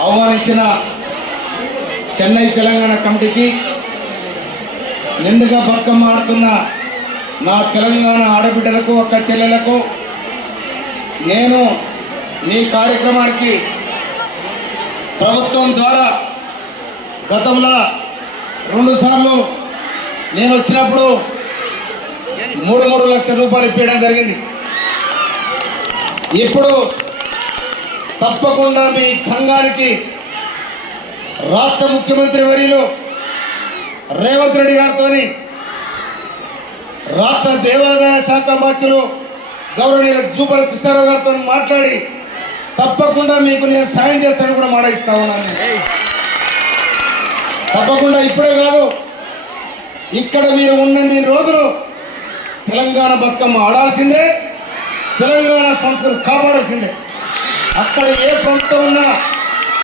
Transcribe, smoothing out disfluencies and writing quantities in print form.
ఆహ్వానించిన చెన్నై తెలంగాణ కమిటీకి, నిండుగా బతుకమ్మ ఆడుతున్న నా తెలంగాణ ఆడబిడ్డలకు, అక్క చెల్లెలకు, నేను మీ కార్యక్రమానికి ప్రభుత్వం ద్వారా గతంలో 2 సార్లు నేను వచ్చినప్పుడు 3 లక్షల రూపాయలు ఇప్పించడం జరిగింది. ఇప్పుడు తప్పకుండా మీ సంఘానికి రాష్ట్ర ముఖ్యమంత్రి వర్యులు రేవంత్ రెడ్డి గారితో, రాష్ట్ర దేవాదాయ శాఖ మంత్రులు గౌరవనీయులు జూపల్లి కృష్ణారావు గారితో మాట్లాడి తప్పకుండా మీకు నేను సాయం చేస్తానని కూడా మాట ఇస్తా ఉన్నాను. తప్పకుండా ఇప్పుడే కాదు, ఇక్కడ మీరు ఉన్నన్ని రోజులు తెలంగాణ బతుకమ్మ ఆడాల్సిందే, తెలంగాణ సంస్కృతి కాపాడాల్సిందే. అక్కడ ఏ ప్రభుత్వం ఉన్నా